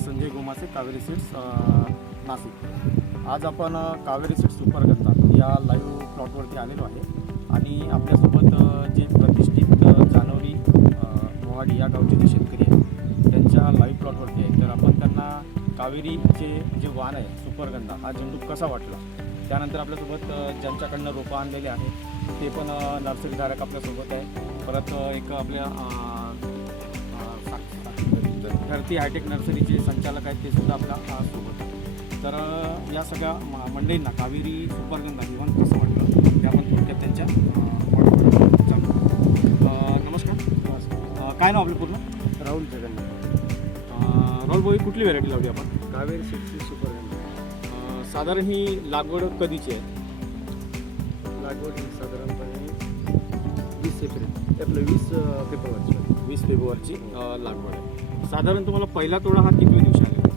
Sanjay Gomase Kaveri seeds Nashik. आज आपण Kaveri seeds सुपरगंधा या लाईव्ह प्लॉटवरती आलेलो आहे. आणि आपल्यासोबत जे प्रतिष्ठित जानवरी मोहाडी या गावचे जे शेतकरी आहेत त्यांच्या लाईव्ह प्लॉटवरती आहे तर आपण त्यांना कावेरीचे जे वाण आहे सुपरगंधा हा झेंडू कसा वाटला? त्यानंतर आपल्यासोबत ज्यांच्याकडनं रोपं आणलेले आहेत ते पण नर्सरीधारक आपल्यासोबत आहे परत एक आपल्या धरती हायटेक नर्सरीचे संचालक आहेत ते सुद्धा आपल्यासोबत. तर या सगळ्या मंडळींना कावेरी सुपरगंधा जीवन कसं वाटलं ते आपण थोडक्यात त्यांच्या नमस्कार. काय नाव आपलं पूर्ण? राहुल जगन्नाथ. अ, राहुल भाई कुठली व्हरायटी लावली आपण? कावेरी सिक्सटी सुपरगंधा. अ, साधारण ही लागवड कधीची आहे? लागवड ही साधारणपणे वीस एप्रिल आपलं वीस अं, फेब्रुवारीची. वीस फेब्रुवारीची लागवड आहे. साधारण तुम्हाला पहिला तोडा हा किती दिवशी आलेला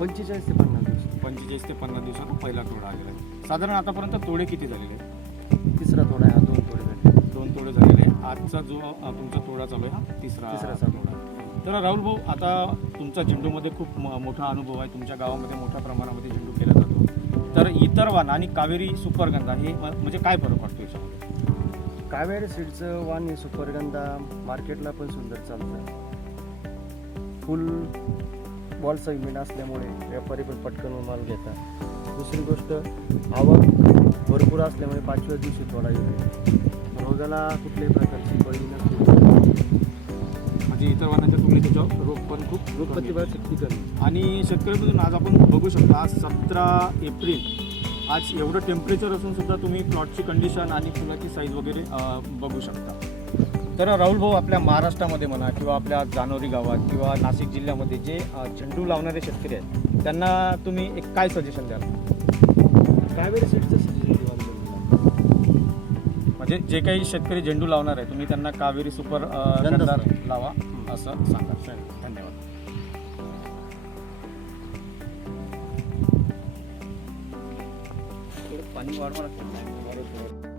पंचेचाळीस ते पन्नास दिवस पंचेचाळीस ते पन्नास दिवसाचा पहिला तोडा आलेला आहे. साधारण आतापर्यंत तोडे किती झालेले आहेत? तिसरा तोडा आहे हा दोन तोडे झाले दोन तोडे झालेले आहे आजचा जो तुमचा तोडा चालू आहे हा तिसरा तिसरा चालू तोडा तर राहुल भाऊ आता तुमचा झेंडूमध्ये खूप मोठा अनुभव आहे. तुमच्या गावामध्ये मोठ्या प्रमाणामध्ये झेंडू केला जातो. तर इतर वाण आणि कावेरी सुपरगंधा हे म्हणजे काय फरक वाटतो याच्यामध्ये? कावेरी सीडचं वाण हे सुपरगंधा मार्केटला पण सुंदर चालतं. फुल बॉल इम्युन असल्यामुळे व्यापारी पण पटकन माल घेतात. दुसरी गोष्ट आवक भरपूर असल्यामुळे पाचव्या दिवशी थोडा येतो रोगाला कुठल्याही प्रकारची बळी नसते. म्हणजे इतर वाणांच्या तुलनेत त्याच्यावर रोग पण खूप रोग कमी आहे. शक्ती कमी. आणि शेतकऱ्यांमधून आज आपण बघू शकता आज सतरा एप्रिल आज एवढं टेम्परेचर असून सुद्धा तुम्ही प्लॉटची कंडिशन आणि फुलाची साईज वगैरे बघू शकता. तर राहुल भाऊ आपल्या महाराष्ट्रामध्ये म्हणा किंवा आपल्या जानोरी गावात किंवा नाशिक जिल्ह्यामध्ये जे झेंडू लावणारे शेतकरी आहेत त्यांना तुम्ही एक काय सजेशन द्याल? कावेरी सीडचं सीजन म्हणजे जे काही शेतकरी झेंडू लावणार आहे तुम्ही त्यांना कावेरी स्प्रे. लावा असं सांगा. धन्यवाद. पाणी वाढवा लागतं